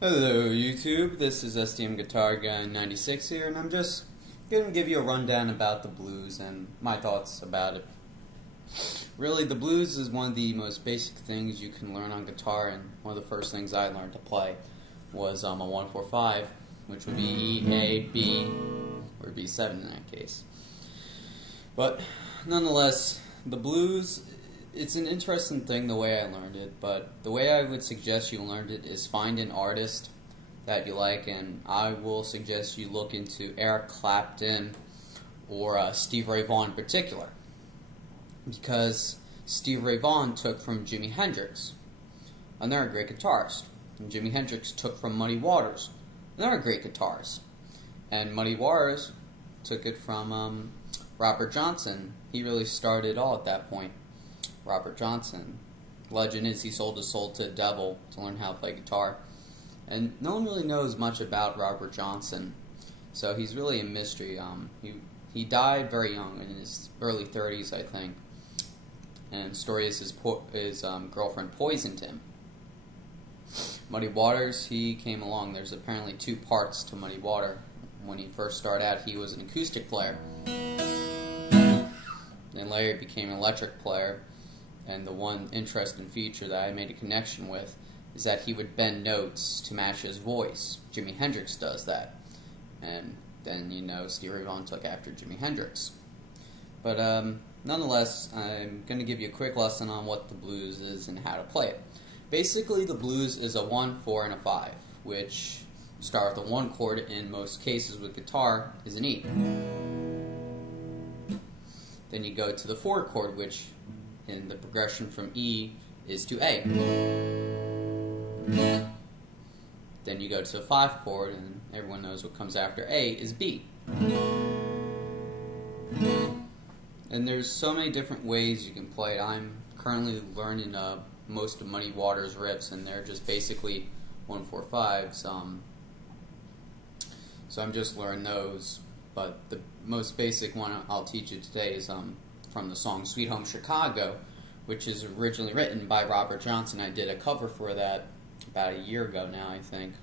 Hello YouTube, this is STM Guitar Guy 96 here, and I'm just going to give you a rundown about the blues and my thoughts about it. Really, the blues is one of the most basic things you can learn on guitar, and one of the first things I learned to play was a 1-4-5, which would be E, A, B, or B7 in that case. But nonetheless, the blues, it's an interesting thing the way I learned it, but the way I would suggest you learn it is find an artist that you like, and I will suggest you look into Eric Clapton or Stevie Ray Vaughan in particular, because Stevie Ray Vaughan took from Jimi Hendrix, another great guitarist, and Jimi Hendrix took from Muddy Waters, another great guitarist, and Muddy Waters took it from Robert Johnson. He really started it all at that point. Robert Johnson. Legend is he sold his soul to the devil to learn how to play guitar. And no one really knows much about Robert Johnson, so he's really a mystery. He died very young, in his early 30s, I think. And the story is his girlfriend poisoned him. Muddy Waters, he came along. There's apparently two parts to Muddy Water. When he first started out, he was an acoustic player. Then later he became an electric player. And the one interesting feature that I made a connection with is that he would bend notes to match his voice. Jimi Hendrix does that. And then, Stevie Ray Vaughan took after Jimi Hendrix. But nonetheless, I'm going to give you a quick lesson on what the blues is and how to play it. Basically, the blues is a 1, 4, and a 5, which start with a 1 chord in most cases with guitar is an E. Then you go to the 4 chord, which in the progression from E is to A. Then you go to the 5 chord, and everyone knows what comes after A is B. And there's so many different ways you can play it. I'm currently learning most of Muddy Waters' riffs, and they're just basically 1-4-5s. So I'm just learning those. But the most basic one I'll teach you today is from the song Sweet Home Chicago, which is originally written by Robert Johnson. I did a cover for that about a year ago now, I think.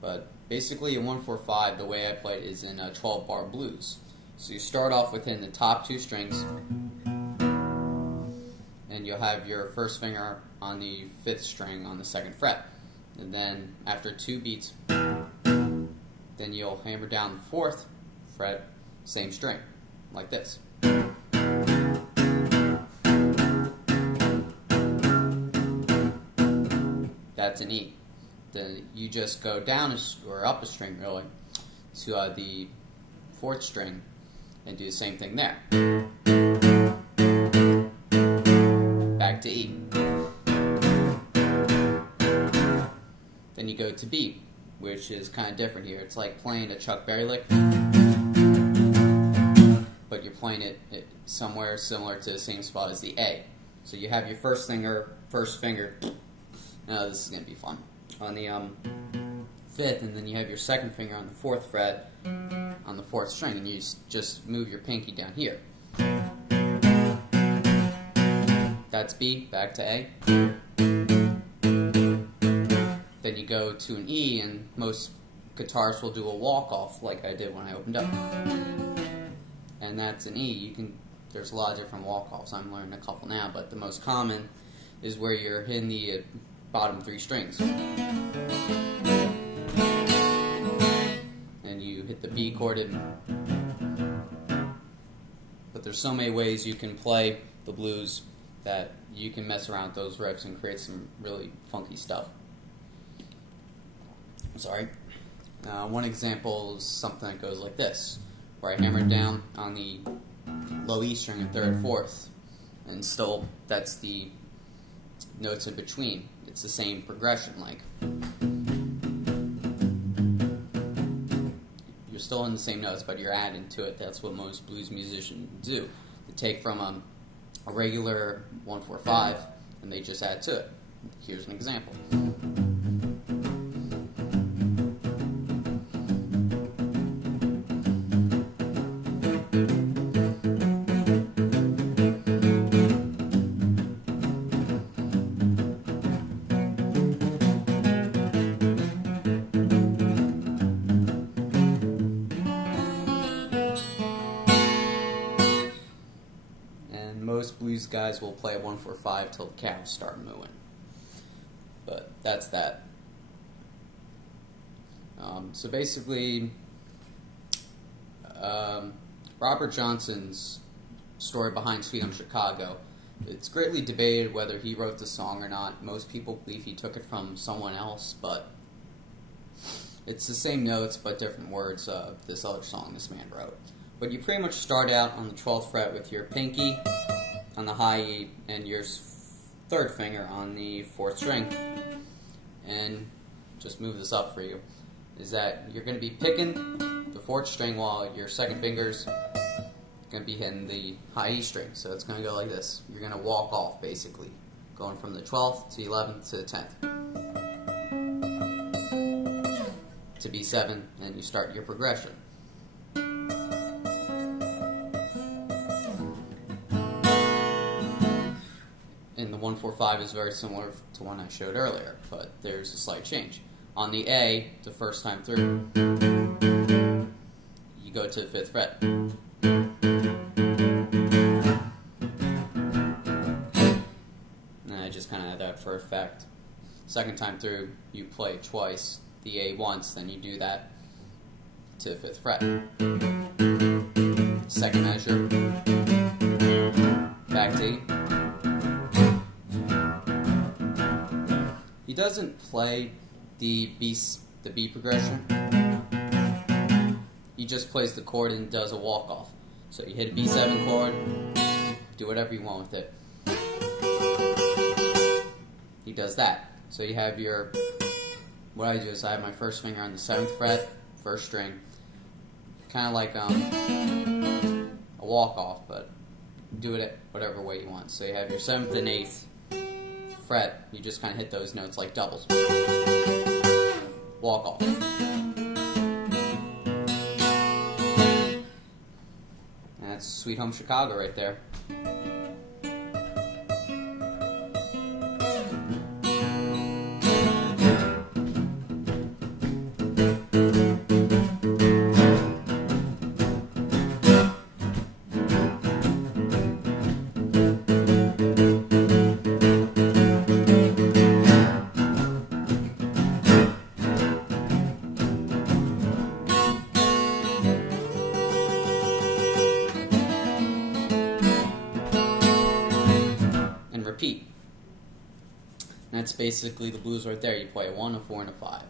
But basically a 1-4-5, the way I play it is in a 12-bar blues. So you start off within the top 2 strings, and you'll have your first finger on the 5th string on the 2nd fret. And then after 2 beats, then you'll hammer down the 4th fret, same string, like this. That's an E. Then you just go down or up a string really to the 4th string and do the same thing there. Back to E. Then you go to B, which is kind of different here. It's like playing a Chuck Berry lick, but you're playing it somewhere similar to the same spot as the A. So you have your first finger. Now this is going to be fun. On the 5th, and then you have your 2nd finger on the 4th fret on the 4th string, and you just move your pinky down here. That's B, back to A. Then you go to an E, and most guitarists will do a walk-off like I did when I opened up. And that's an E. There's a lot of different walk-offs. I'm learning a couple now, but the most common is where you're hitting the bottom 3 strings. And you hit the B chord. But there's so many ways you can play the blues that you can mess around with those riffs and create some really funky stuff. Sorry. One example is something that goes like this, where I hammer down on the low E string in 3rd, 4th, and still that's the notes in between. It's the same progression, like you're still in the same notes, but you're adding to it. That's what most blues musicians do. They take from a regular 1-4-5 and they just add to it. Here's an example. most blues guys will play a 1-4-5 till the cows start mooing. But that's that. So basically, Robert Johnson's story behind Sweet Home Chicago, it's greatly debated whether he wrote the song or not. Most people believe he took it from someone else, but it's the same notes but different words of this other song this man wrote. But you pretty much start out on the 12th fret with your pinky on the high E and your third finger on the 4th string. And just move this up for you, is that you're going to be picking the 4th string while your second finger's going to be hitting the high E string. So it's going to go like this. You're going to walk off, basically, going from the 12th to the 11th to the 10th to B7, and you start your progression. And the 1-4-5 is very similar to one I showed earlier, but there's a slight change. On the A, the first time through, you go to the 5th fret. And I just kind of had that for effect. Second time through, you play twice, the A once, then you do that to the 5th fret. Second measure, back to E. He doesn't play the B progression. He just plays the chord and does a walk off. So you hit a B7 chord, do whatever you want with it. He does that. So you have your, what I do is I have my first finger on the 7th fret, 1st string, kind of like a walk off, but do it whatever way you want. So you have your 7th and 8th fret, you just kind of hit those notes like doubles. Walk off. And that's Sweet Home Chicago right there. Repeat. And that's basically the blues right there. You play a 1, a 4, and a 5.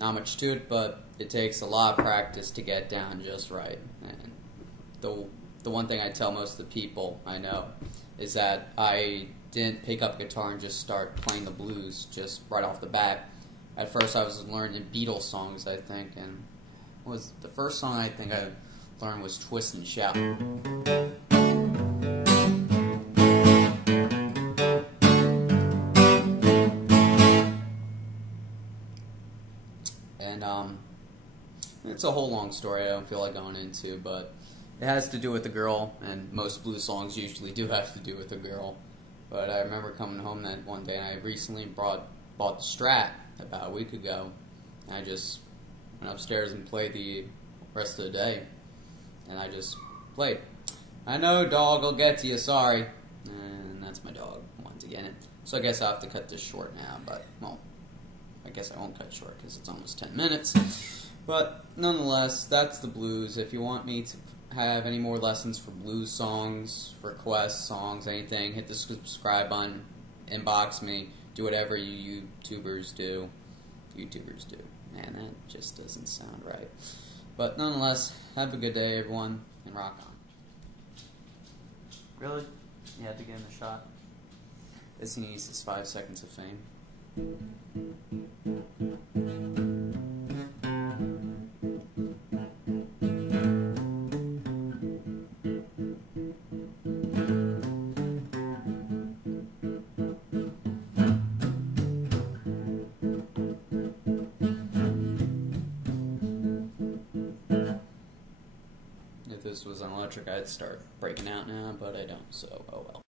Not much to it, but it takes a lot of practice to get down just right. And the one thing I tell most of the people I know is that I didn't pick up guitar and just start playing the blues just right off the bat. At first I was learning Beatles songs, I think, and the first song I think I learned was Twist and Shout. And it's a whole long story I don't feel like going into, but it has to do with a girl, and most blues songs usually do have to do with a girl. But I remember coming home that one day, and I recently bought the Strat about a week ago, and I just went upstairs and played the rest of the day, and I just played. I know, dog, I'll get to you, sorry. And that's my dog once again. So I guess I'll have to cut this short now, but, well, I guess I won't cut short because it's almost 10 minutes. But nonetheless, that's the blues. If you want me to have any more lessons for blues songs, requests, songs, anything, hit the subscribe button, inbox me, do whatever you YouTubers do. Man, that just doesn't sound right. But nonetheless, have a good day, everyone, and rock on. Really? You had to get in the shot? This needs is 5 seconds of fame. If this was on electric, I'd start breaking out now, but I don't, so oh well.